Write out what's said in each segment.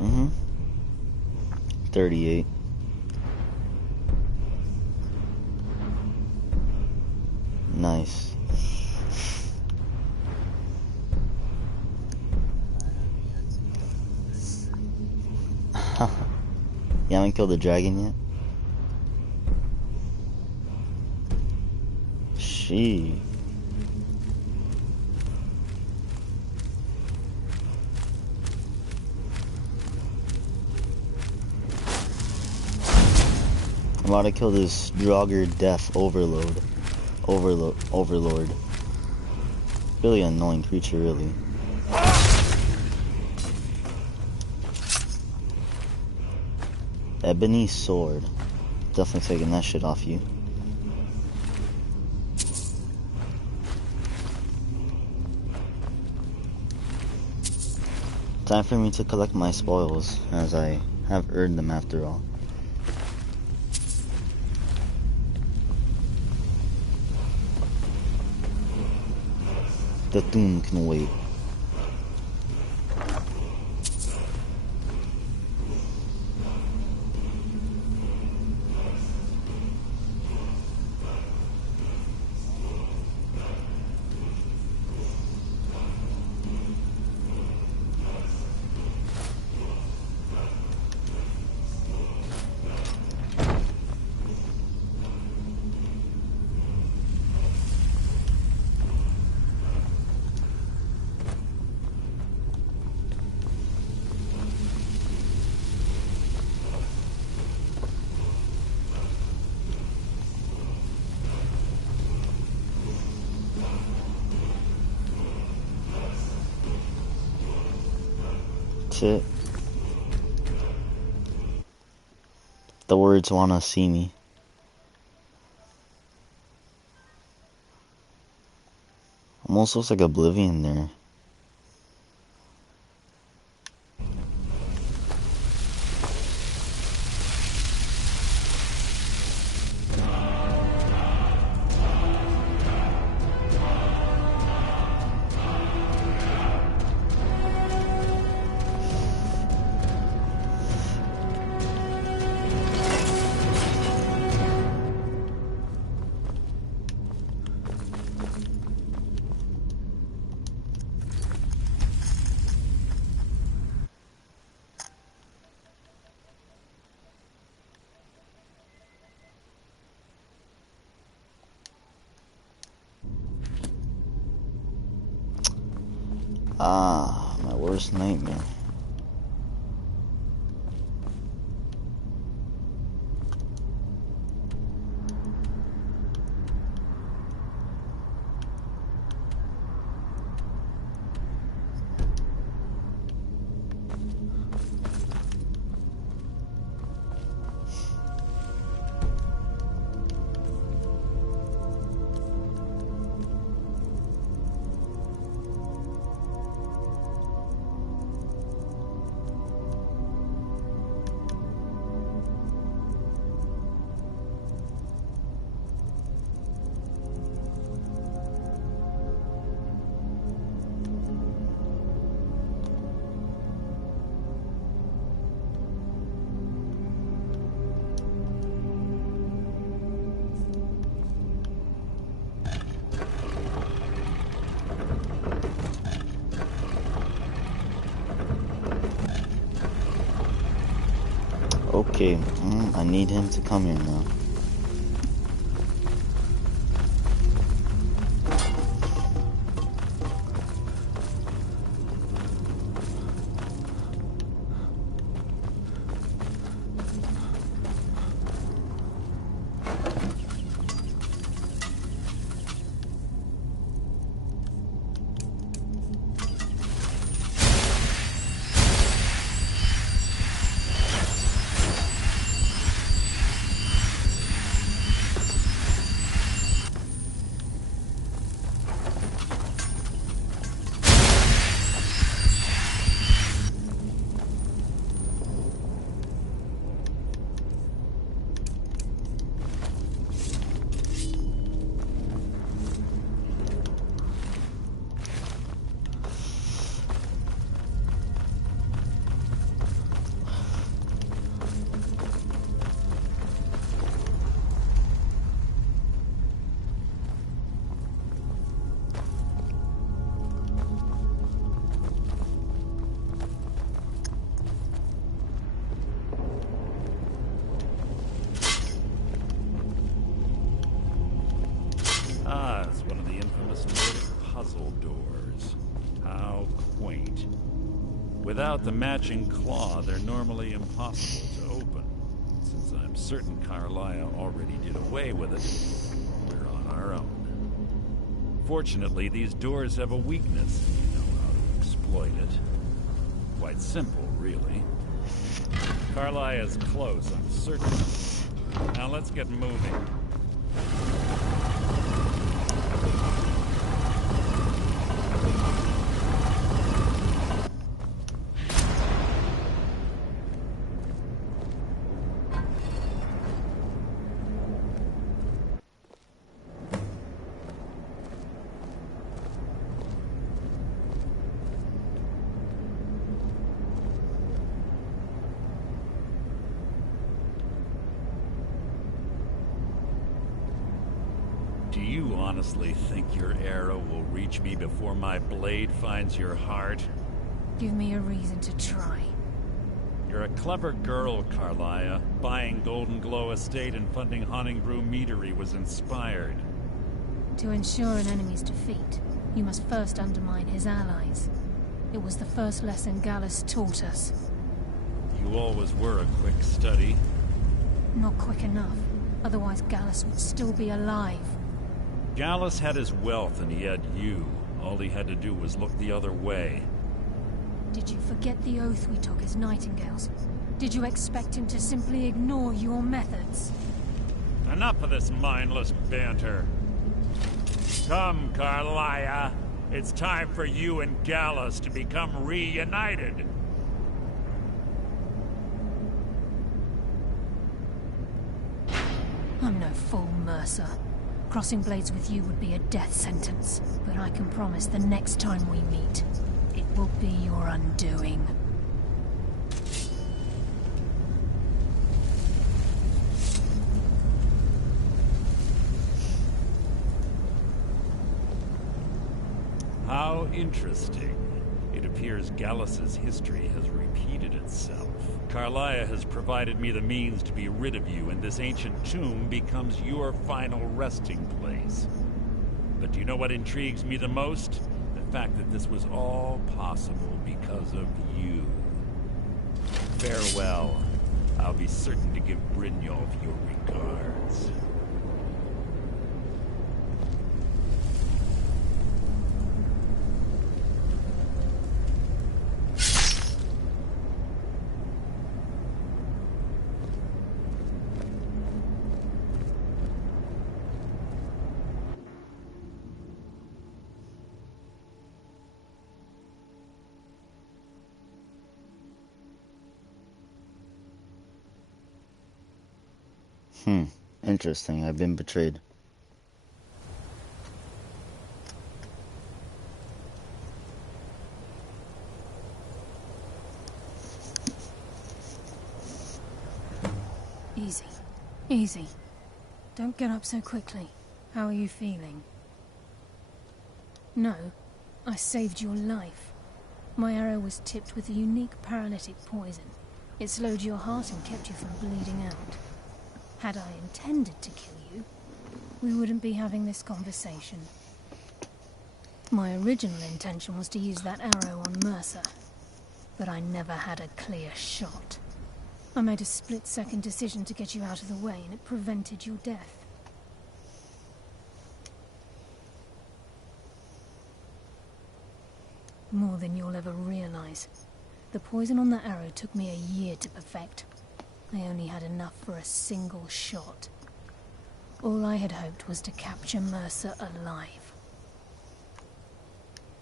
Mm-hmm. 38. Nice. You haven't killed the dragon yet? She. I'm about to kill this Draugr Death Overlord. Overlord. Really annoying creature, really. Ebony Sword. Definitely taking that shit off you. Time for me to collect my spoils, as I have earned them after all. The tomb can wait. It. The words wanna see me. Almost looks like Oblivion there. Ah, my worst nightmare. Okay, I need him to come here now. puzzle doors. How quaint. Without the matching claw, they're normally impossible to open. Since I'm certain Carlia already did away with it, we're on our own. Fortunately, these doors have a weakness, and you know how to exploit it. Quite simple, really. Carlia is close, I'm certain. Now let's get moving. Do you honestly think your arrow will reach me before my blade finds your heart? Give me a reason to try. You're a clever girl, Carlia. Buying Golden Glow Estate and funding Haunting Brew Meadery was inspired. To ensure an enemy's defeat, you must first undermine his allies. It was the first lesson Gallus taught us. You always were a quick study. Not quick enough, otherwise Gallus would still be alive. Gallus had his wealth and he had you. All he had to do was look the other way. Did you forget the oath we took as Nightingales? Did you expect him to simply ignore your methods? Enough of this mindless banter. Come, Carlia. It's time for you and Gallus to become reunited. I'm no fool, Mercer. Crossing blades with you would be a death sentence, but I can promise the next time we meet, it will be your undoing. How interesting. It appears Gallus's history has repeated itself. Carlia has provided me the means to be rid of you, and this ancient tomb becomes your final resting place. But do you know what intrigues me the most? The fact that this was all possible because of you. Farewell. I'll be certain to give Brynjolf your regards. Interesting. I've been betrayed. Easy. Easy. Don't get up so quickly. How are you feeling? No, I saved your life. My arrow was tipped with a unique paralytic poison. It slowed your heart and kept you from bleeding out. Had I intended to kill you, we wouldn't be having this conversation. My original intention was to use that arrow on Mercer, but I never had a clear shot. I made a split-second decision to get you out of the way, and it prevented your death. More than you'll ever realize. The poison on that arrow took me a year to perfect. I only had enough for a single shot. All I had hoped was to capture Mercer alive.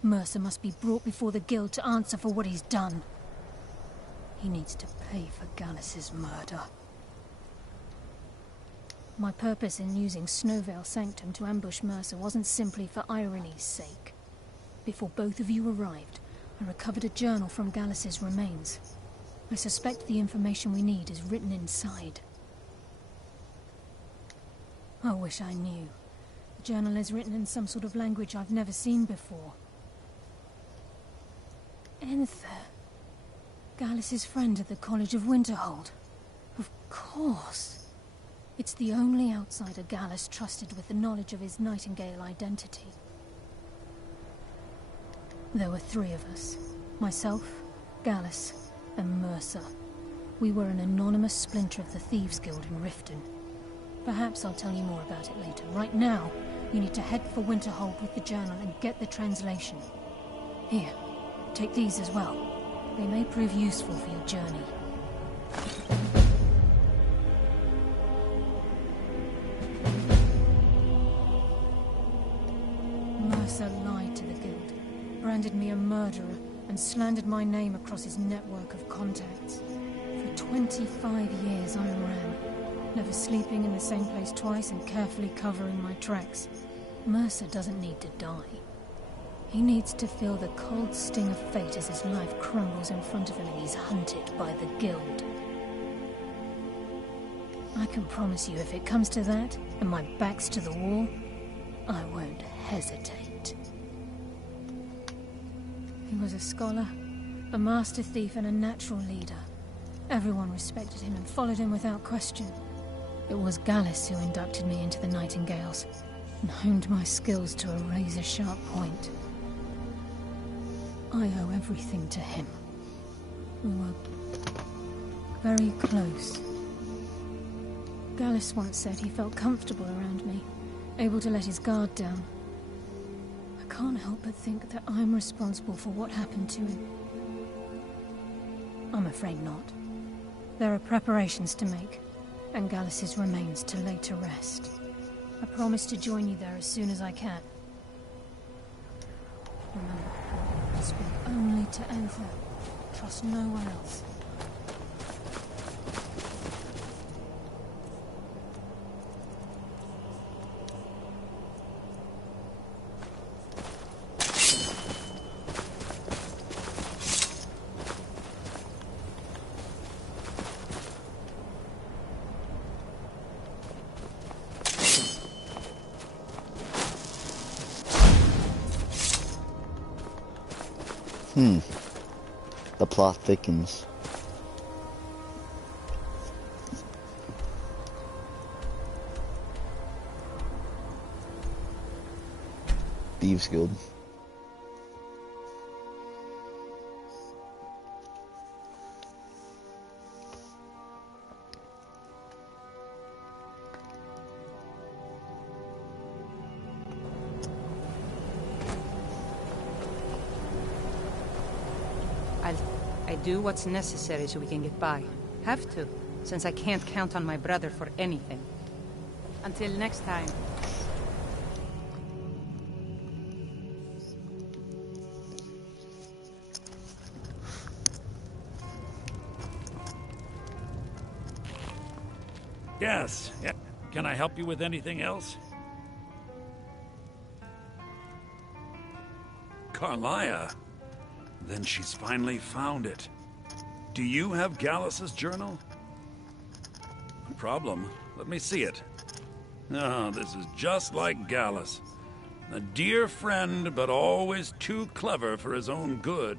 Mercer must be brought before the Guild to answer for what he's done. He needs to pay for Gallus's murder. My purpose in using Snowvale Sanctum to ambush Mercer wasn't simply for irony's sake. Before both of you arrived, I recovered a journal from Gallus's remains. I suspect the information we need is written inside. I wish I knew. The journal is written in some sort of language I've never seen before. Enther. Gallus's friend at the College of Winterhold. Of course. It's the only outsider Gallus trusted with the knowledge of his Nightingale identity. There were 3 of us. Myself, Gallus, and Mercer. We were an anonymous splinter of the Thieves Guild in Riften. Perhaps I'll tell you more about it later. Right now, you need to head for Winterhold with the journal and get the translation. Here, take these as well. They may prove useful for your journey. Mercer lied to the Guild, branded me a murderer, and slandered my name across his network of contacts. For 25 years I ran, never sleeping in the same place twice and carefully covering my tracks. Mercer doesn't need to die. He needs to feel the cold sting of fate as his life crumbles in front of him and he's hunted by the Guild. I can promise you, if it comes to that, and my back's to the wall, I won't hesitate. He was a scholar, a master thief, and a natural leader. Everyone respected him and followed him without question. It was Gallus who inducted me into the Nightingales, and honed my skills to a razor-sharp point. I owe everything to him. We were very close. Gallus once said he felt comfortable around me, able to let his guard down. I can't help but think that I'm responsible for what happened to him. I'm afraid not. There are preparations to make, and Gallus's remains to lay to rest. I promise to join you there as soon as I can. Remember, speak only to Aether. Trust no one else. The plot thickens. Thieves Guild. I do what's necessary so we can get by. Have to, since I can't count on my brother for anything. Until next time. Yes. Yeah. Can I help you with anything else? Carlia? Then she's finally found it. Do you have Gallus's journal? No problem. Let me see it. Oh, this is just like Gallus. A dear friend, but always too clever for his own good.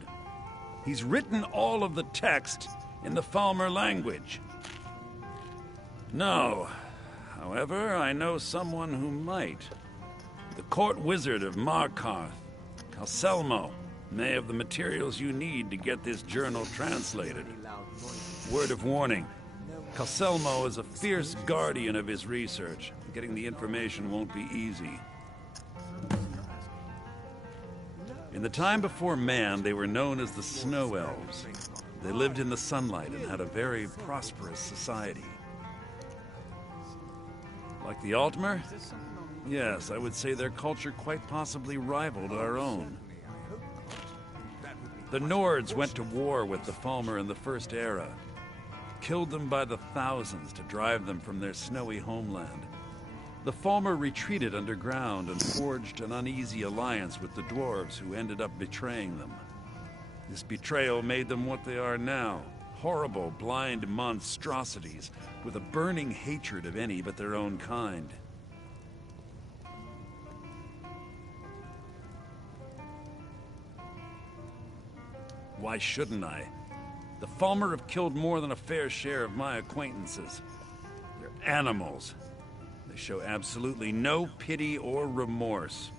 He's written all of the text in the Falmer language. No. However, I know someone who might. The court wizard of Markarth, Calselmo, may have the materials you need to get this journal translated. Word of warning. Calselmo is a fierce guardian of his research. Getting the information won't be easy. In the time before man, they were known as the Snow Elves. They lived in the sunlight and had a very prosperous society. Like the Altmer? Yes, I would say their culture quite possibly rivaled our own. The Nords went to war with the Falmer in the First Era, killed them by the thousands to drive them from their snowy homeland. The Falmer retreated underground and forged an uneasy alliance with the dwarves who ended up betraying them. This betrayal made them what they are now, horrible, blind monstrosities with a burning hatred of any but their own kind. Why shouldn't I? The Falmer have killed more than a fair share of my acquaintances. They're animals. They show absolutely no pity or remorse.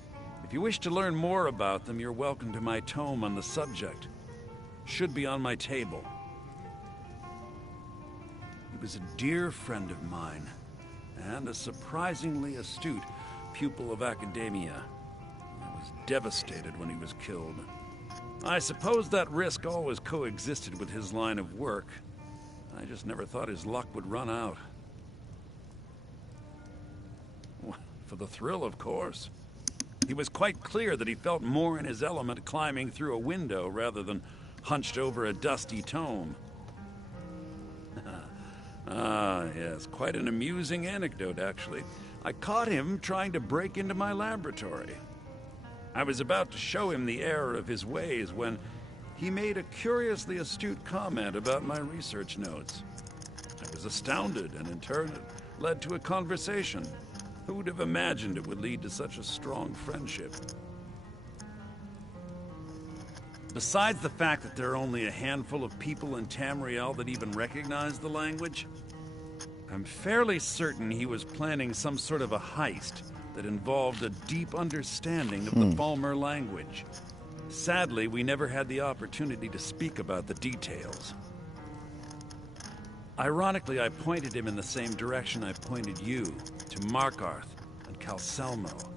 If you wish to learn more about them, you're welcome to my tome on the subject. Should be on my table. He was a dear friend of mine, and a surprisingly astute pupil of academia. I was devastated when he was killed. I suppose that risk always coexisted with his line of work. I just never thought his luck would run out. For the thrill, of course. He was quite clear that he felt more in his element climbing through a window rather than hunched over a dusty tome. Ah, yes, quite an amusing anecdote, actually. I caught him trying to break into my laboratory. I was about to show him the error of his ways when he made a curiously astute comment about my research notes. I was astounded, and in turn it led to a conversation. Who would have imagined it would lead to such a strong friendship? Besides the fact that there are only a handful of people in Tamriel that even recognize the language, I'm fairly certain he was planning some sort of a heist that involved a deep understanding of the Falmer language. Sadly, we never had the opportunity to speak about the details. Ironically, I pointed him in the same direction I pointed you, to Markarth and Calselmo.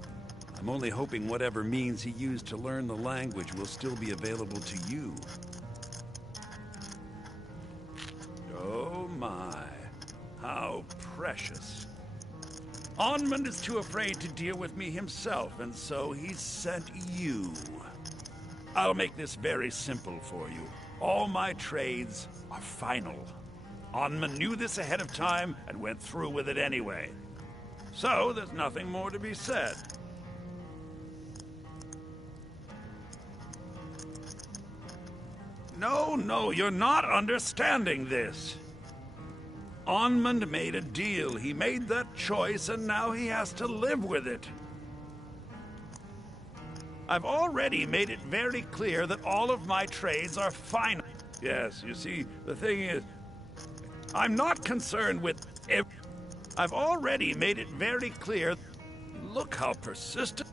I'm only hoping whatever means he used to learn the language will still be available to you. Oh my, how precious. Onmund is too afraid to deal with me himself, and so he sent you. I'll make this very simple for you. All my trades are final. Onmund knew this ahead of time and went through with it anyway. So there's nothing more to be said. No, you're not understanding this. Onmund made a deal. He made that choice, and now he has to live with it. I've already made it very clear that all of my trades are final. Yes, you see, the thing is, I'm not concerned with I've already made it very clear. Look how persistent.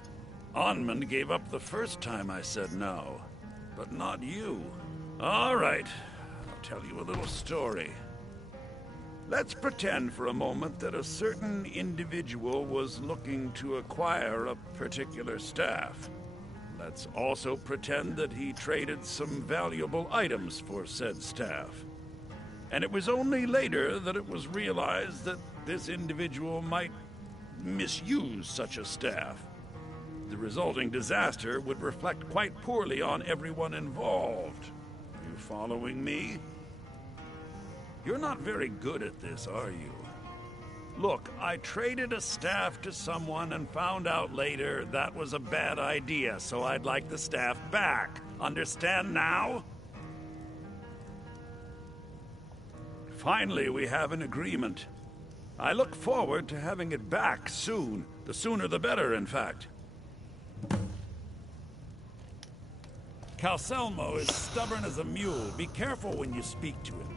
Onmund gave up the first time I said no, but not you. All right, I'll tell you a little story. Let's pretend for a moment that a certain individual was looking to acquire a particular staff. Let's also pretend that he traded some valuable items for said staff. And it was only later that it was realized that this individual might misuse such a staff. The resulting disaster would reflect quite poorly on everyone involved. Are you following me? You're not very good at this, are you? Look, I traded a staff to someone and found out later that was a bad idea, so I'd like the staff back. Understand now? Finally, we have an agreement. I look forward to having it back soon. The sooner the better, in fact. Calselmo is stubborn as a mule. Be careful when you speak to him.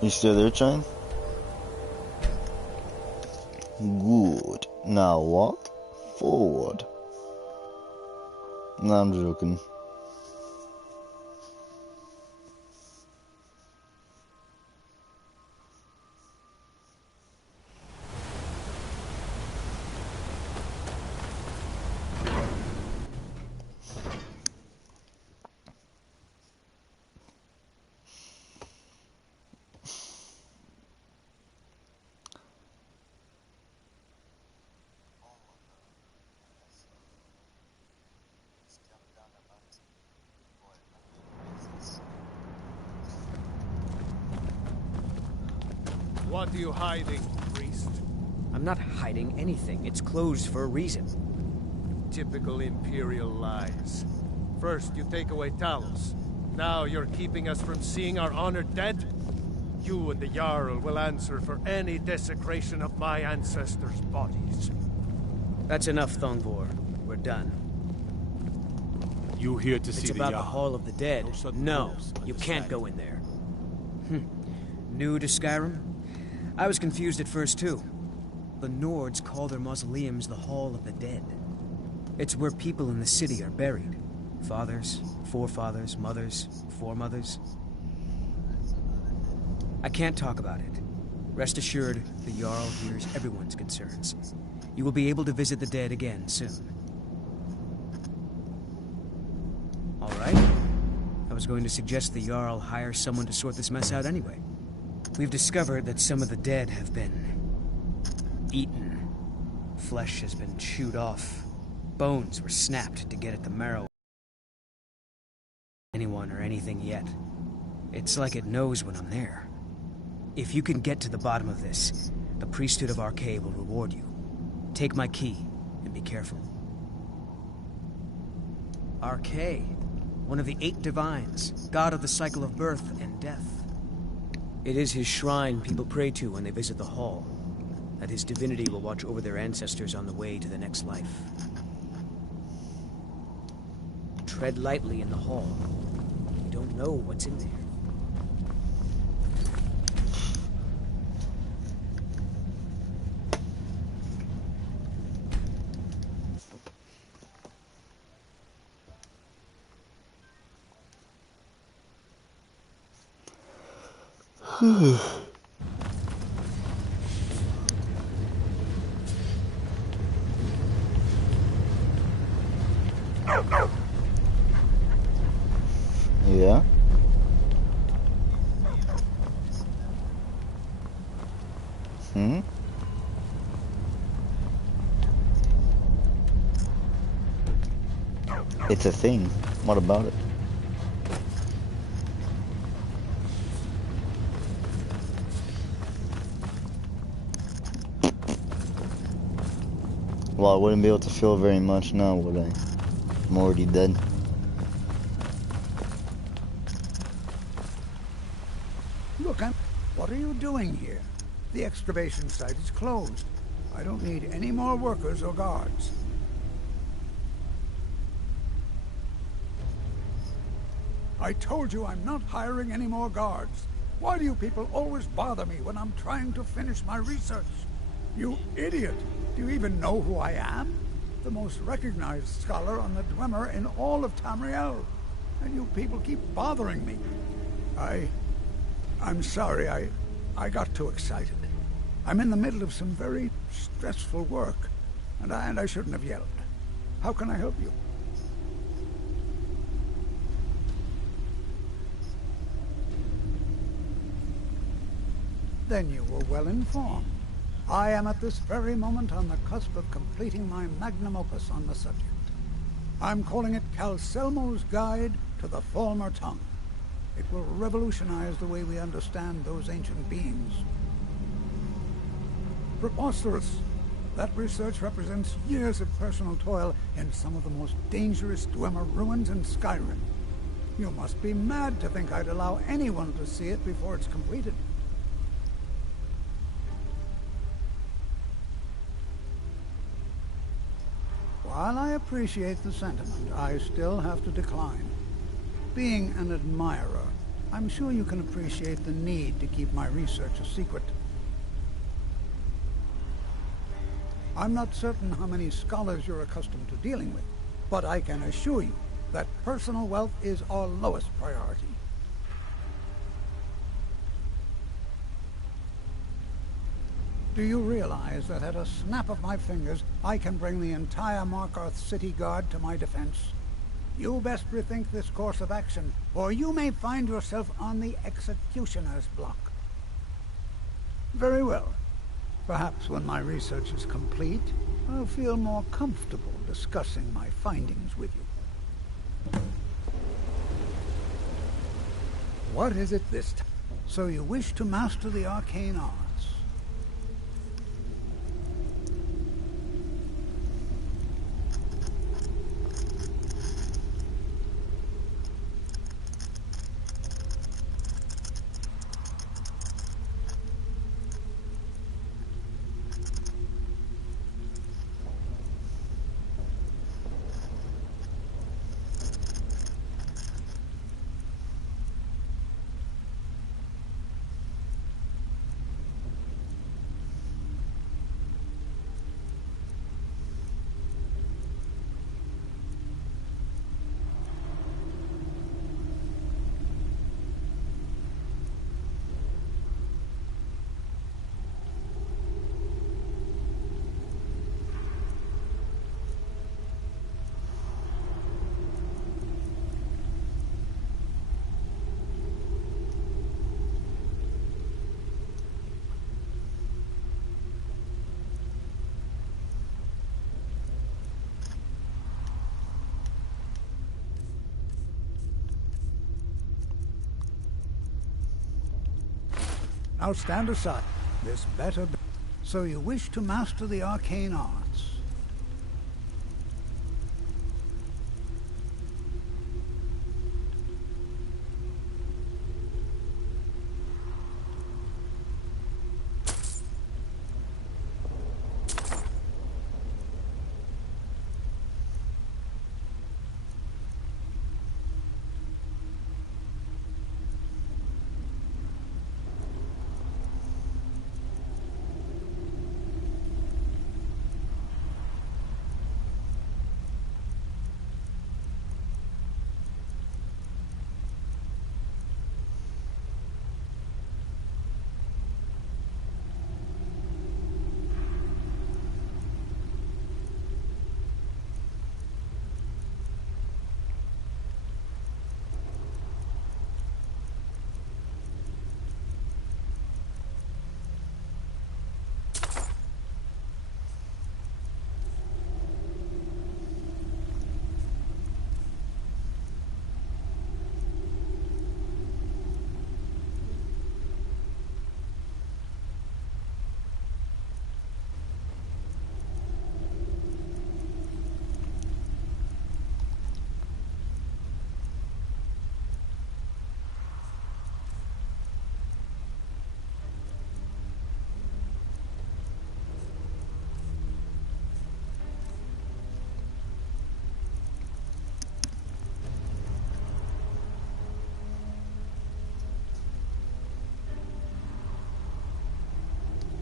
You still there, Chine? Good. Now what? Forward. No, I'm joking. What are you hiding, priest? I'm not hiding anything. It's closed for a reason. Typical Imperial lies. First, you take away Talos. Now you're keeping us from seeing our honored dead? You and the Jarl will answer for any desecration of my ancestors' bodies. That's enough, Thongvor. We're done. You here to see It's the about the Jarl? Hall of the Dead. No sudden No, moves you under can't sight. go in there. New to Skyrim? I was confused at first, too. The Nords call their mausoleums the Hall of the Dead. It's where people in the city are buried. Fathers, forefathers, mothers, foremothers. I can't talk about it. Rest assured, the Jarl hears everyone's concerns. You will be able to visit the dead again soon. All right. I was going to suggest the Jarl hire someone to sort this mess out anyway. We've discovered that some of the dead have been eaten. Flesh has been chewed off. Bones were snapped to get at the marrow. Anyone or anything yet. It's like it knows when I'm there. If you can get to the bottom of this, the priesthood of Arcade will reward you. Take my key, and be careful. Arcade, one of the 8 divines, god of the cycle of birth and death. It is his shrine people pray to when they visit the hall, that his divinity will watch over their ancestors on the way to the next life. Tread lightly in the hall. You don't know what's in there. Yeah? Hmm? It's a thing. What about it? Well, I wouldn't be able to feel very much now, would I? I'm already dead. Look, what are you doing here? The excavation site is closed. I don't need any more workers or guards. I told you I'm not hiring any more guards. Why do you people always bother me when I'm trying to finish my research? You idiot! Do you even know who I am? The most recognized scholar on the Dwemer in all of Tamriel. And you people keep bothering me. I'm sorry, I got too excited. I'm in the middle of some very stressful work, and I shouldn't have yelled. How can I help you? Then you were well informed. I am at this very moment on the cusp of completing my magnum opus on the subject. I'm calling it Calselmo's Guide to the Falmer Tongue. It will revolutionize the way we understand those ancient beings. Preposterous! That research represents years of personal toil in some of the most dangerous Dwemer ruins in Skyrim. You must be mad to think I'd allow anyone to see it before it's completed. While I appreciate the sentiment, I still have to decline. Being an admirer, I'm sure you can appreciate the need to keep my research a secret. I'm not certain how many scholars you're accustomed to dealing with, but I can assure you that personal wealth is our lowest priority. Do you realize that at a snap of my fingers, I can bring the entire Markarth City Guard to my defense? You best rethink this course of action, or you may find yourself on the executioner's block. Very well. Perhaps when my research is complete, I'll feel more comfortable discussing my findings with you. What is it this time? So you wish to master the arcane arts? Now stand aside. This better be. So you wish to master the arcane arts?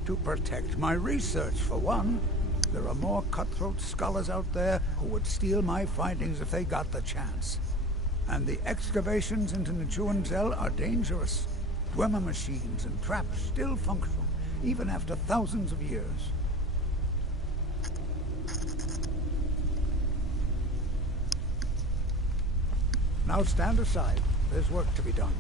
To protect my research, for one. There are more cutthroat scholars out there who would steal my findings if they got the chance. And the excavations into Nichuanzel are dangerous. Dwemer machines and traps still function, even after thousands of years. Now stand aside. There's work to be done.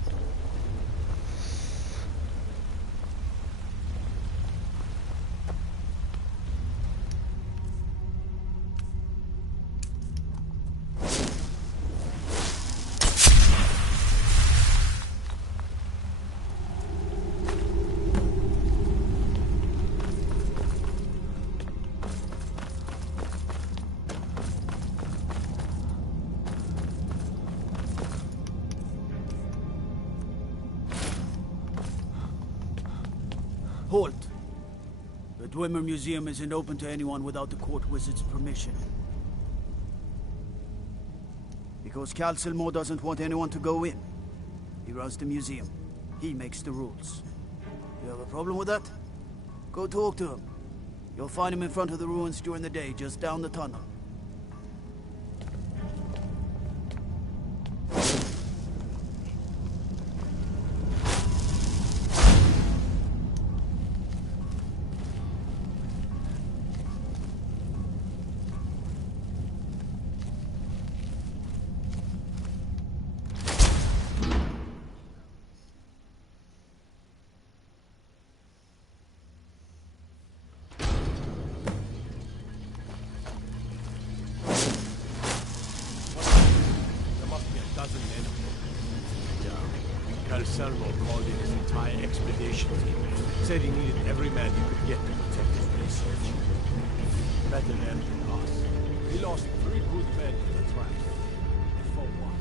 Halt! The Dwemer Museum isn't open to anyone without the court wizard's permission. Because Calcelmo doesn't want anyone to go in. He runs the museum. He makes the rules. You have a problem with that? Go talk to him. You'll find him in front of the ruins during the day, just down the tunnel. Calcelmo called in his entire expedition team. Said he needed every man he could get to protect his research. Better them than us. He lost 3 good men to the traps. For what?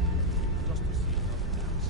Just to see another dance.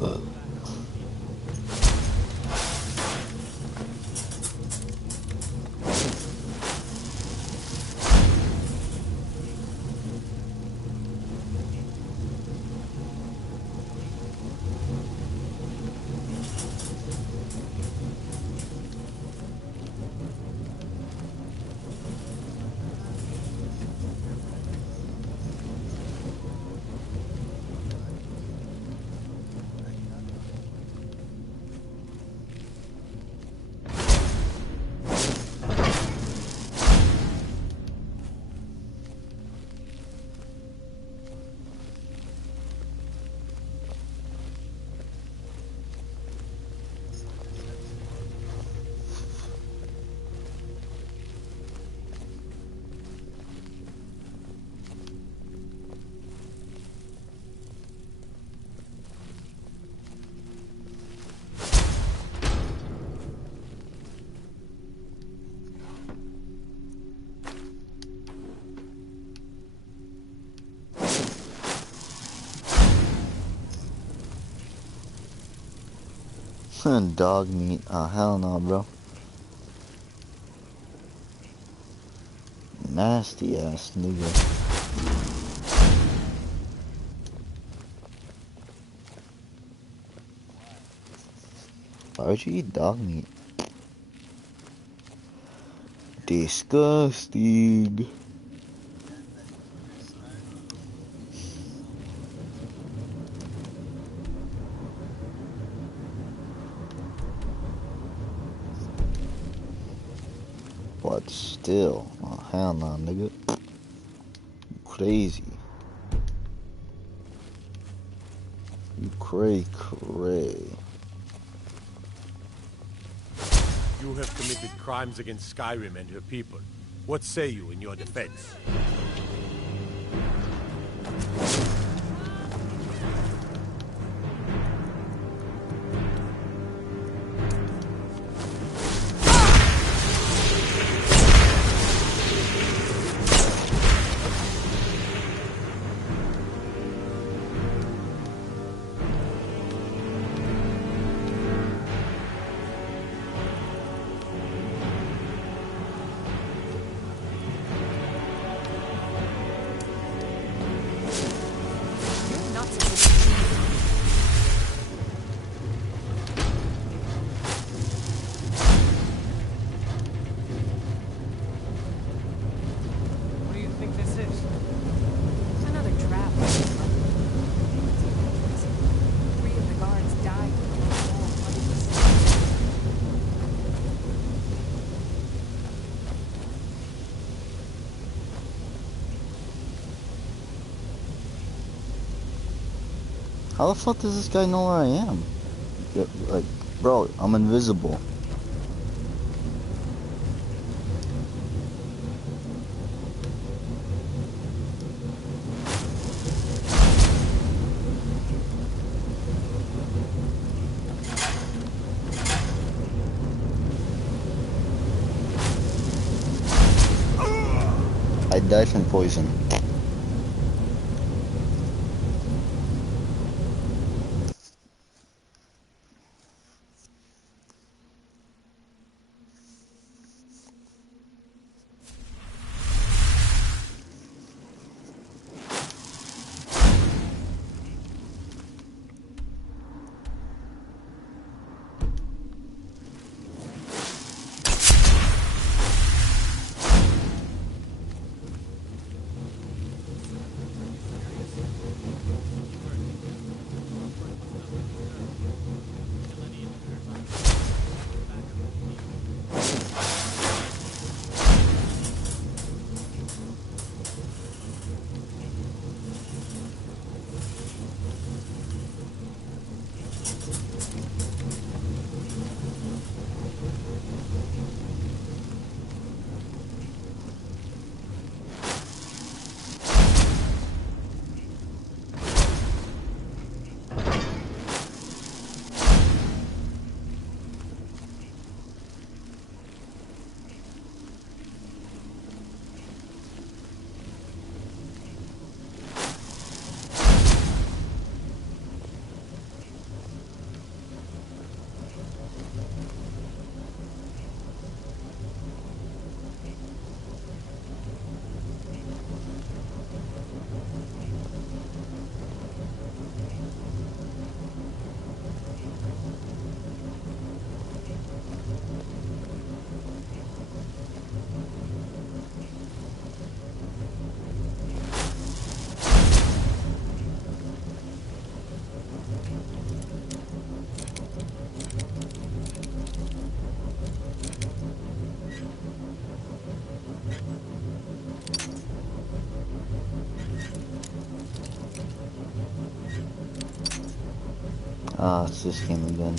Well, Dog meat. Oh, hell no, bro. Nasty ass nigga. Why would you eat dog meat? Disgusting. But still, oh hell no, nigga. You crazy. You cray. You have committed crimes against Skyrim and her people. What say you in your defense? How the fuck does this guy know where I am? Like, bro, I'm invisible. I died from poison. Ah, it's this game again.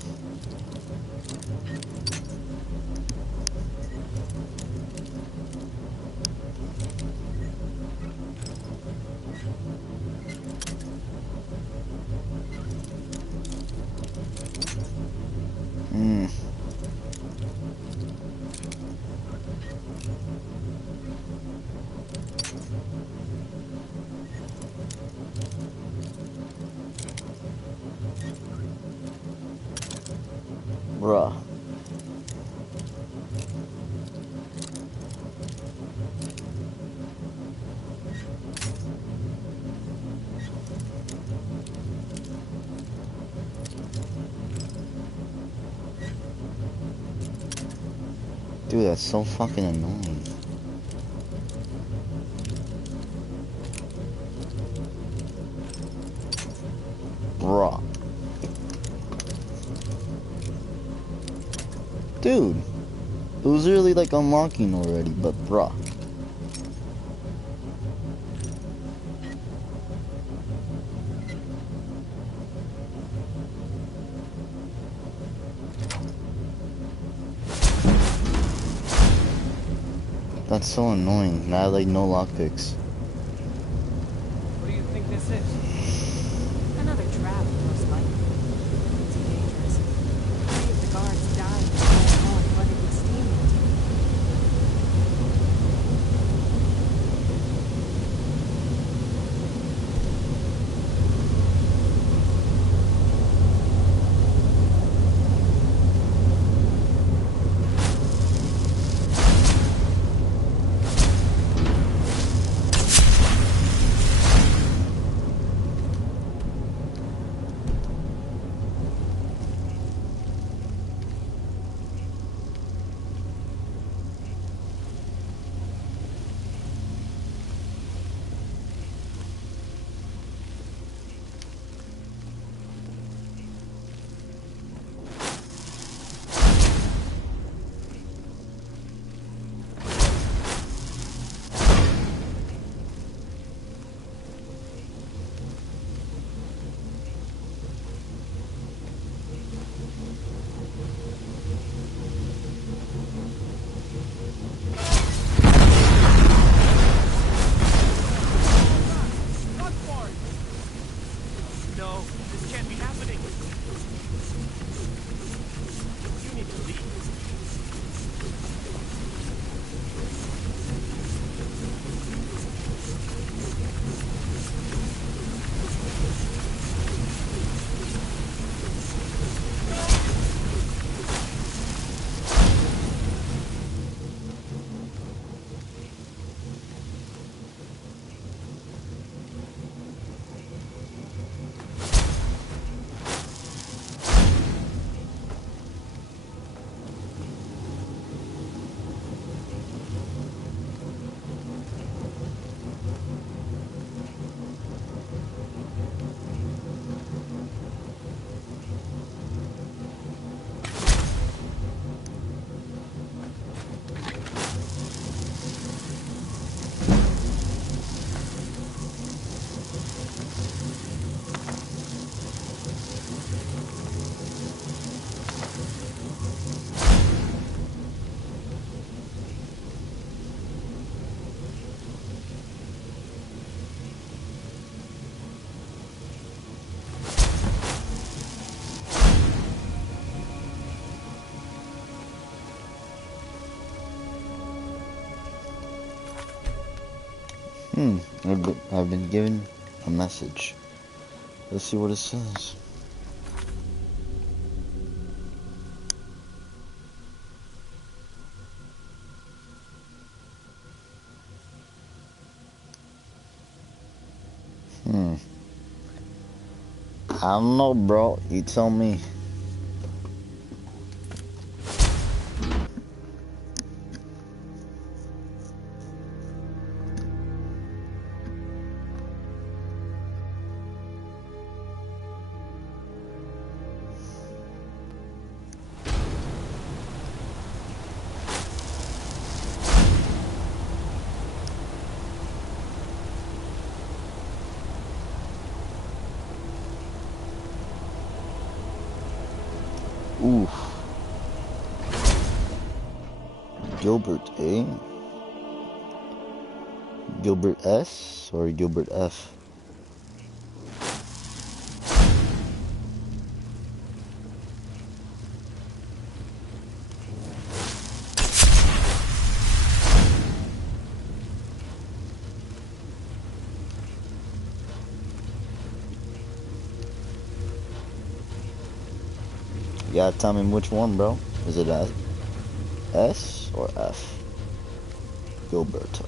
Bruh. Dude, that's so fucking annoying. Bruh. Dude. It was really like unlocking already, but bruh. That's so annoying. Now like no lockpicks. What do you think this is? Another trap, most likely. It's dangerous. Three of the guards died before all flooded with steam. I've been given a message. Let's see what it says. I don't know, bro. You tell me. Oof. Gilbert A? Gilbert S or Gilbert F? gotta tell me which one, bro. Is it S or F? Gilberto.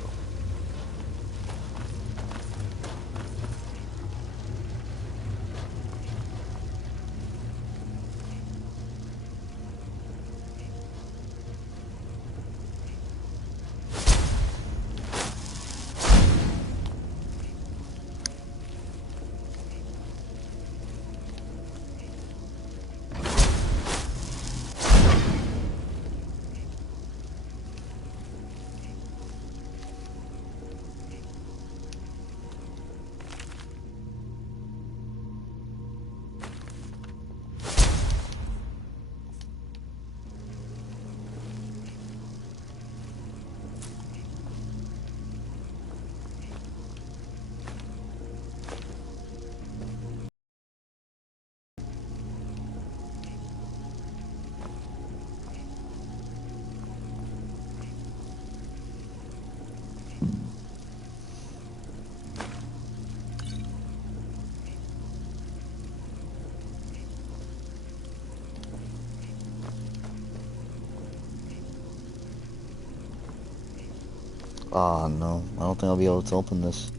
Oh no, I don't think I'll be able to open this.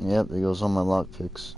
Yep, there goes all my lockpicks.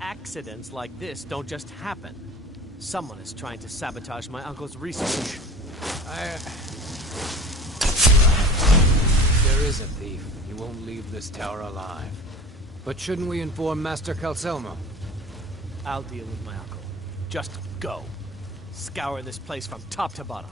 Accidents like this don't just happen. Someone is trying to sabotage my uncle's research. There is a thief. He won't leave this tower alive. But shouldn't we inform Master Calcelmo? I'll deal with my uncle. Just go. Scour this place from top to bottom.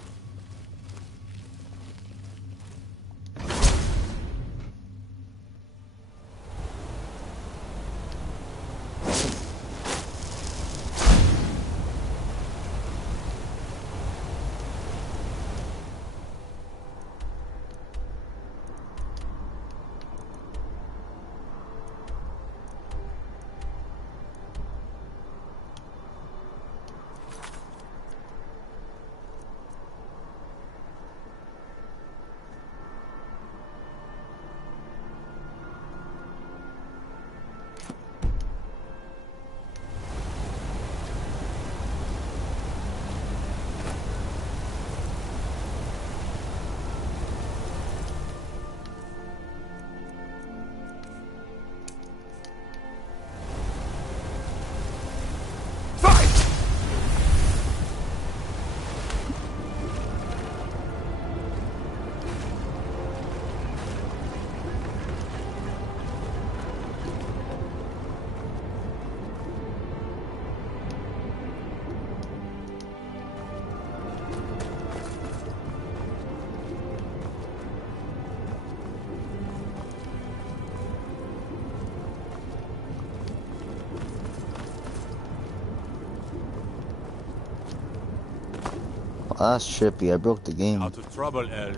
Oh, that's trippy. I broke the game. Out of trouble, elf.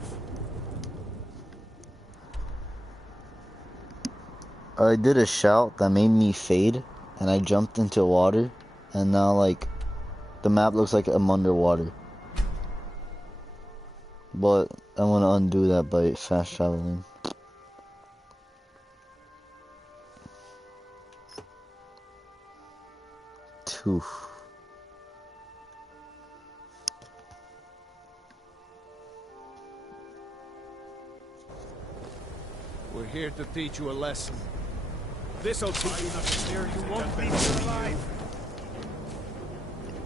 I did a shout that made me fade, and I jumped into water, and now, like, the map looks like I'm underwater. But I'm gonna undo that by fast traveling. Two. We're here to teach you a lesson. This'll teach you not to stare. You won't be alive.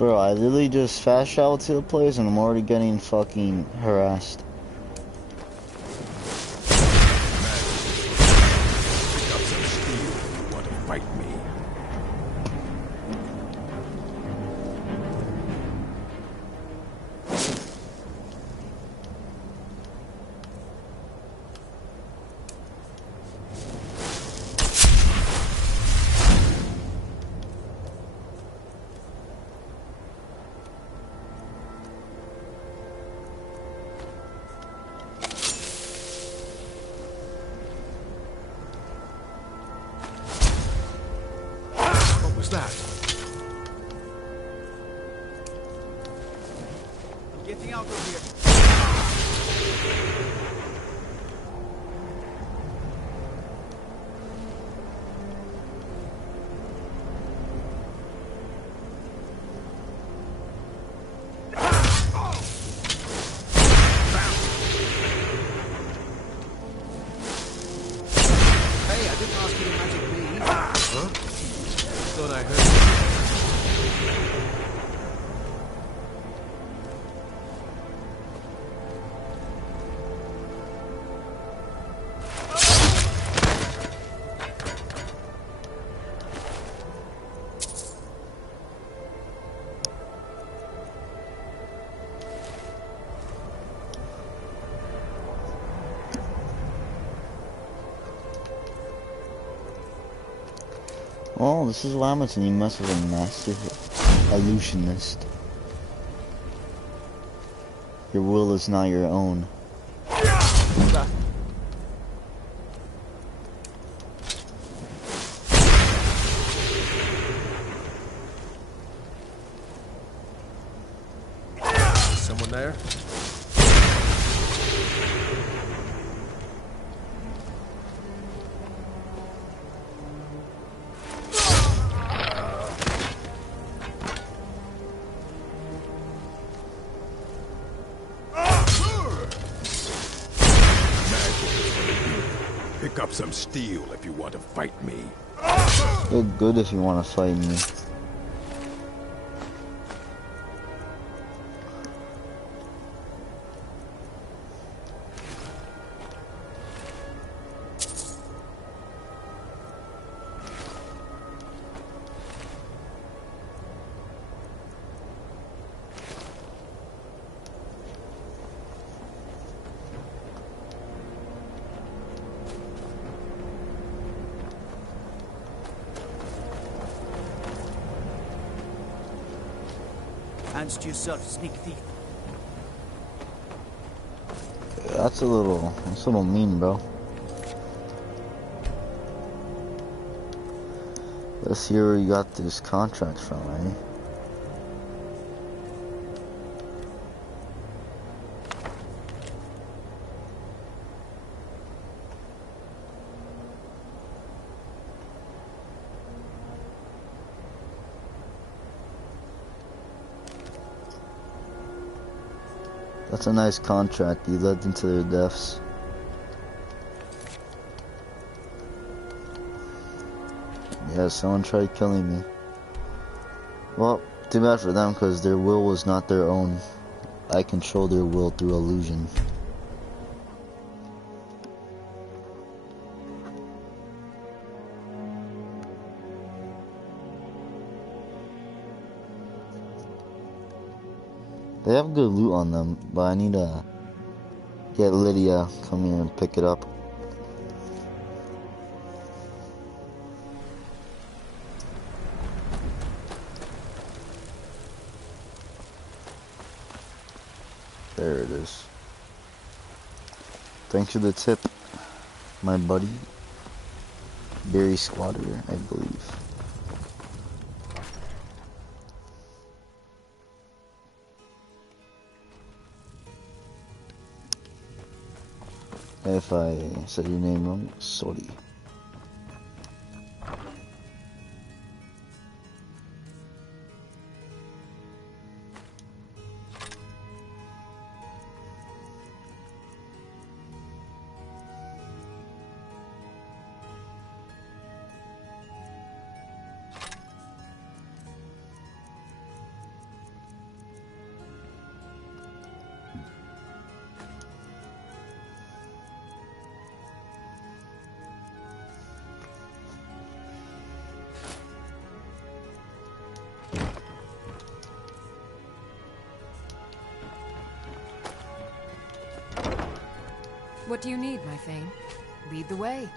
Bro, I literally just fast traveled to the place and I'm already getting fucking harassed. Pick up some steel if you want to fight me. What was that? I'm getting out of here. Hey, I didn't ask you to magic me. Huh? Thought I heard. Oh, this is what happens when you mess with a master illusionist. Your will is not your own. Someone there? Pick up some steel if you want to fight me. You're good if you want to fight me. Hands to yourself, sneak thief. That's a little mean, bro. Let's see where you got this contract from, eh? That's a nice contract. You led them to their deaths. Yeah, someone tried killing me. Well, too bad for them, because their will was not their own. I control their will through illusion. They have good loot on them, but I need to get Lydia come here and pick it up. There it is. Thanks for the tip, my buddy. Berry Squatter, I believe. If I said your name wrong, sorry. What do you need, my Thane? Lead the way.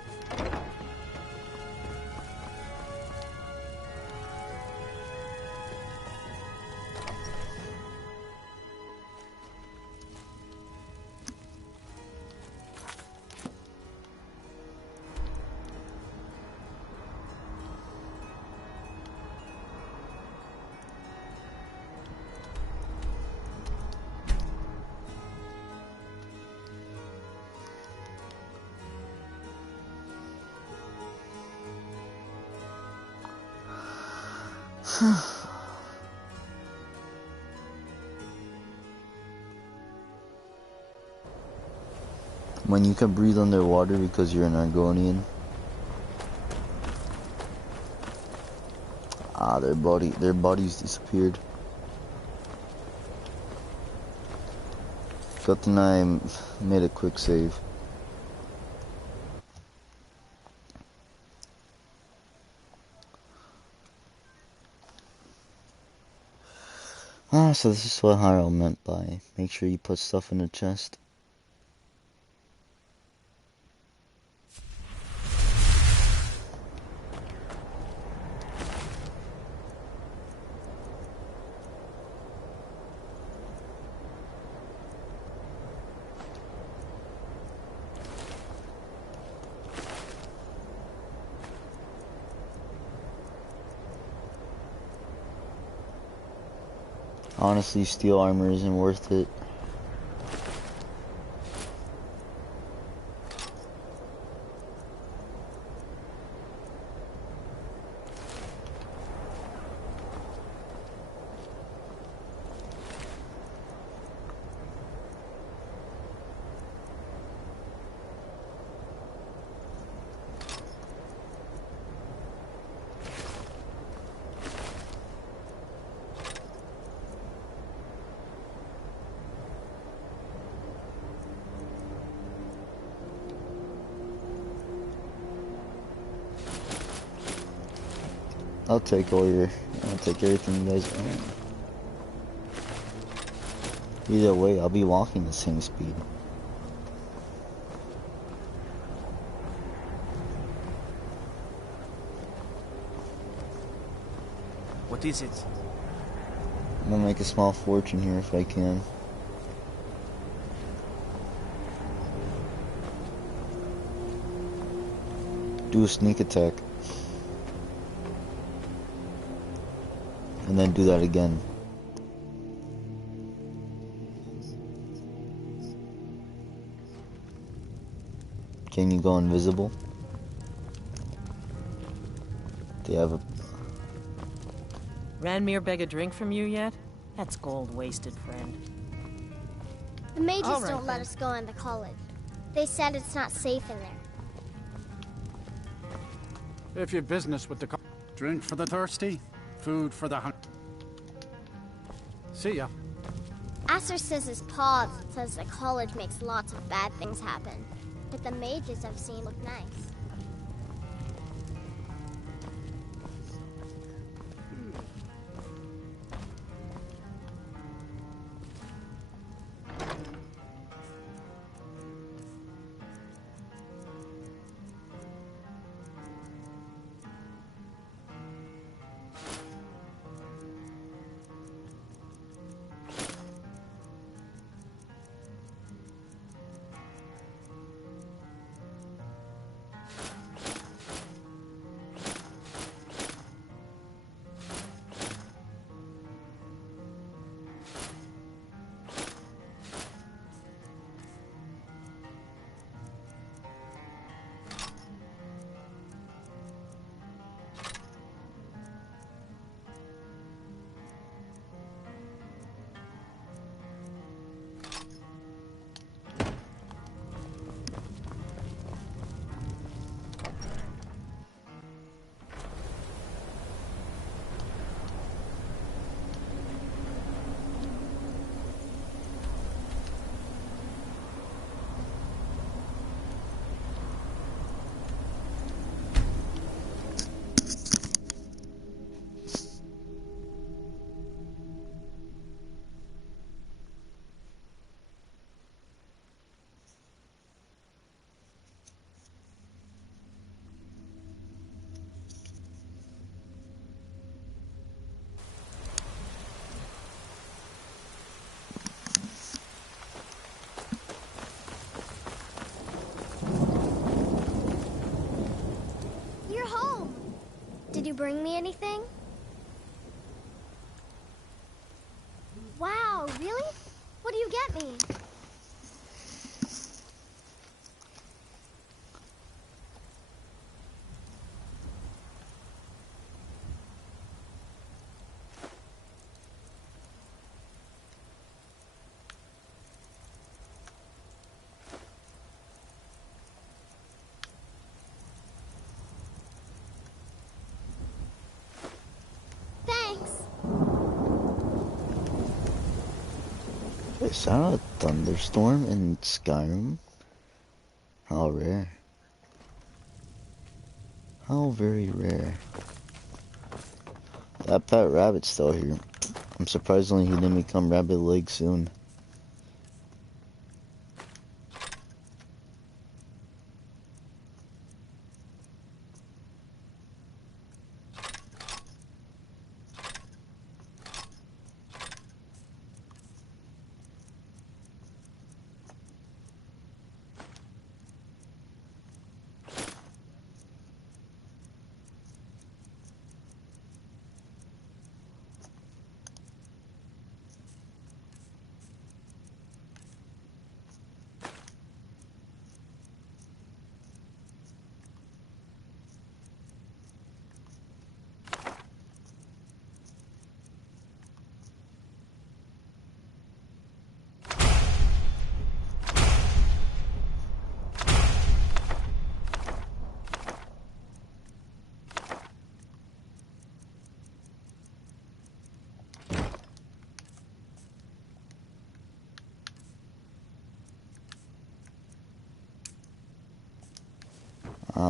When you can breathe underwater because you're an Argonian. Ah, their bodies disappeared. Good thing I made a quick save. Ah, so this is what Hyrule meant by make sure you put stuff in the chest. Honestly, steel armor isn't worth it. I'll take everything you guys own. Either way, I'll be walking the same speed. What is it? I'm gonna make a small fortune here if I can. Do a sneak attack. And then do that again. Can you go invisible? They have a... Ranmir beg a drink from you yet? That's gold wasted, friend. The mages All right, don't let then. us go in the college. They said it's not safe in there. If you've business with the drink for the thirsty, food for the hungry. See ya. Acer says his paw says the college makes lots of bad things happen. But the mages I've seen look nice. bring me anything? Wow, really? What do you get me? Thanks. Is that a thunderstorm in Skyrim? How rare. How very rare. That pet rabbit's still here. I'm surprised only he didn't become rabbit leg soon.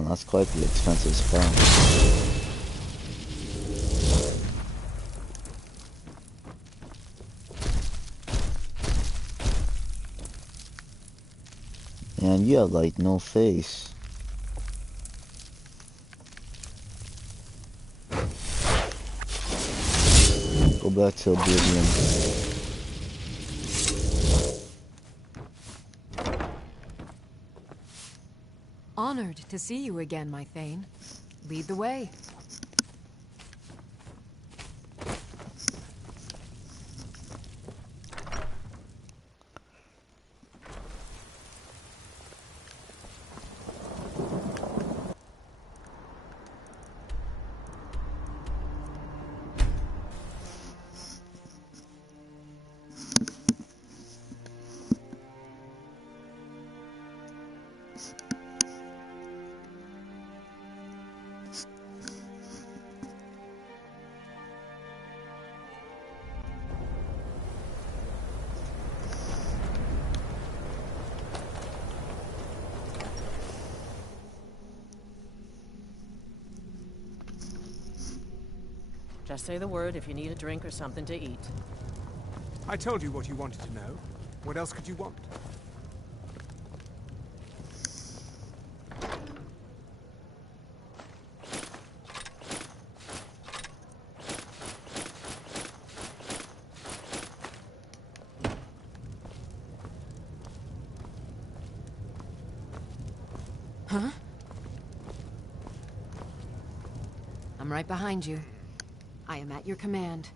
That's quite the expensive spell. Man, you have like no face. Go back to Oblivion. Honored to see you again, my Thane. Lead the way. Just say the word if you need a drink or something to eat. I told you what you wanted to know. What else could you want? Huh? I'm right behind you. I am at your command.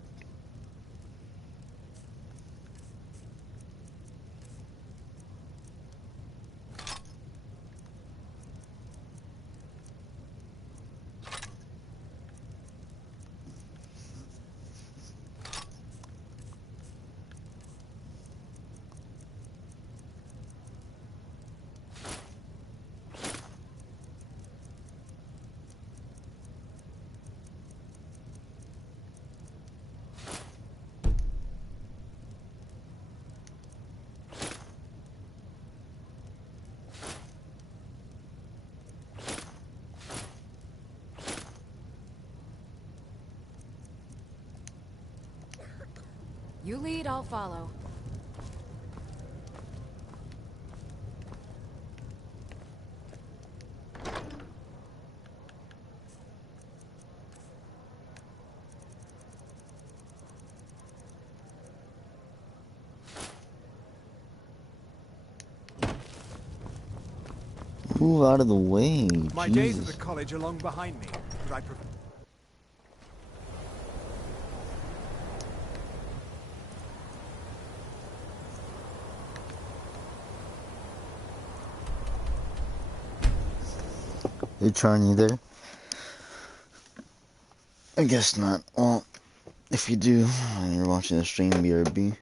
You lead, I'll follow. Move out of the way. My Jesus. days at the college are long behind me, but I prefer... Hey, Charney there? I guess not. Well, if you do, and you're watching the stream, BRB.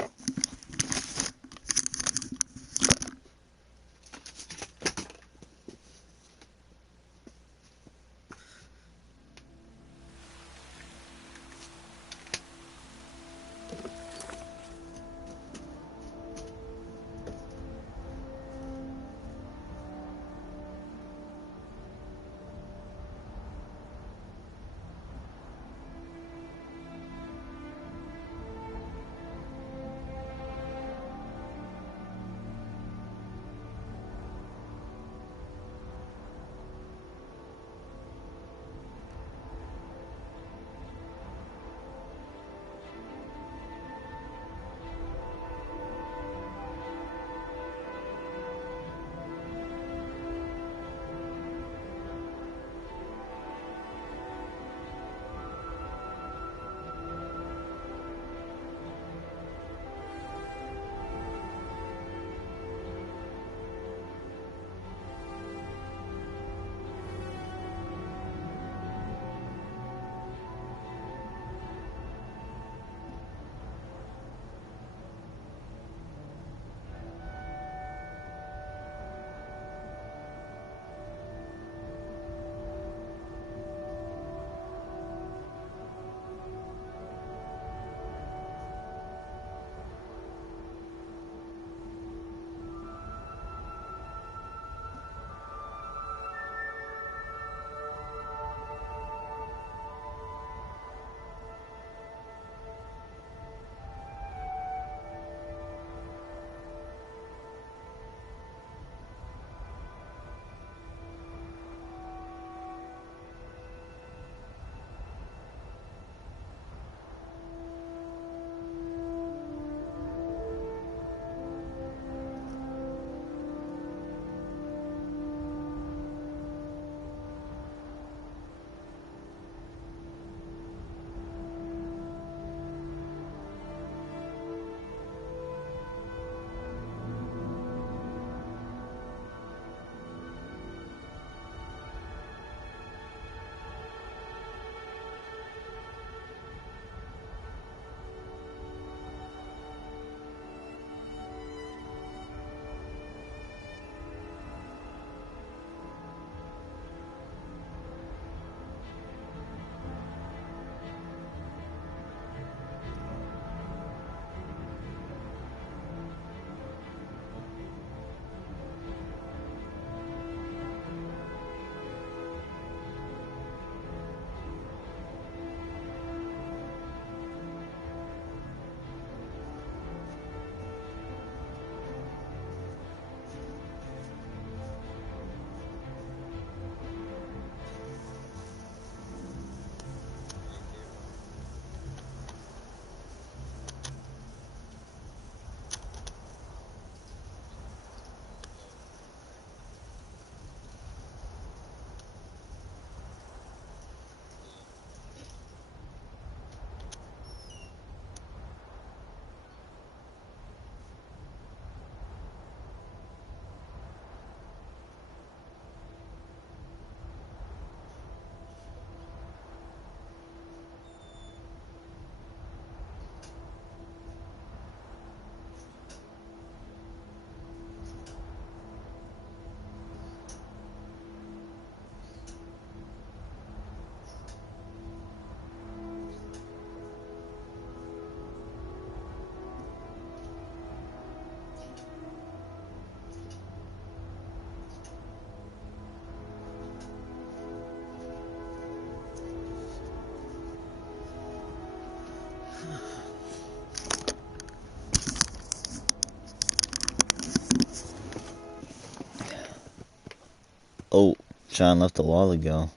Oh, John left a while ago.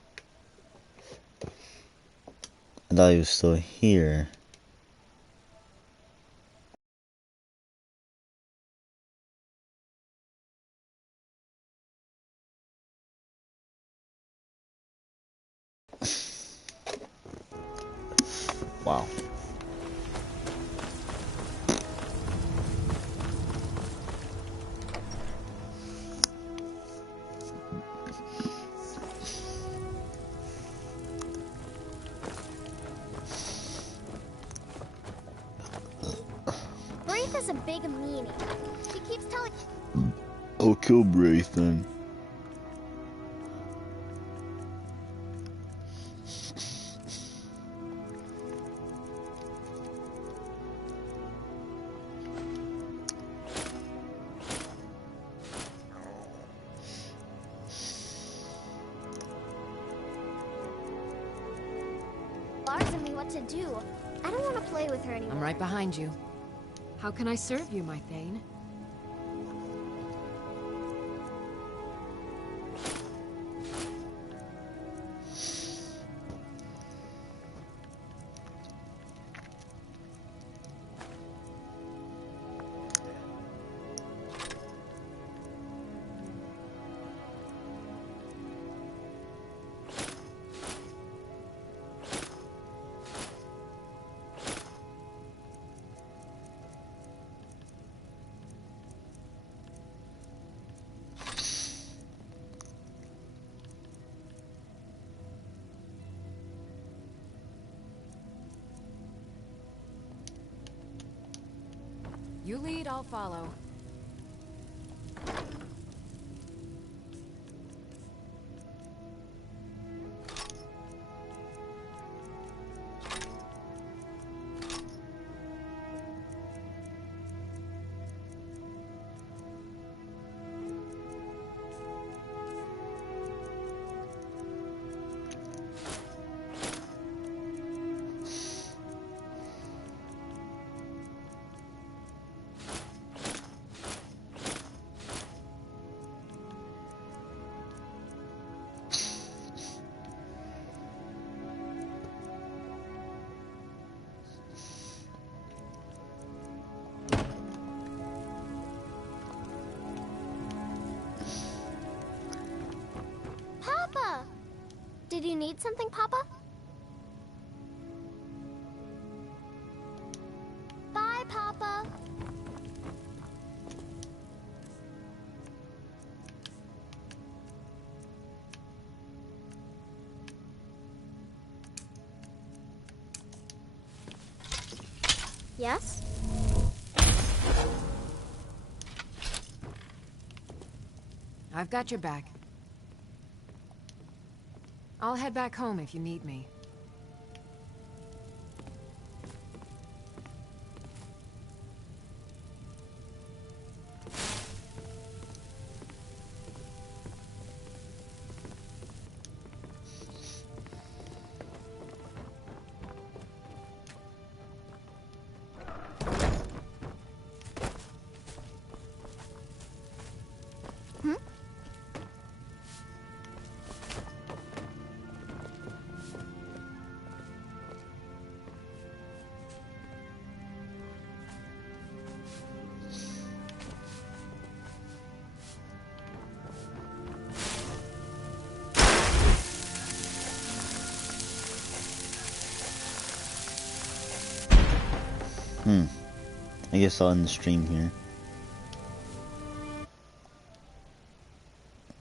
I thought he was still here. Wow. Wraith is a big meanie. She keeps telling... I'll kill Wraith then. Lars me what to do. I don't want to play with her anymore. I'm right behind you. How can I serve you, my Thane? You lead, I'll follow. Papa! Did you need something, Papa? Bye, Papa. Yes? I've got your back. I'll head back home if you need me. I guess I'll end the stream here.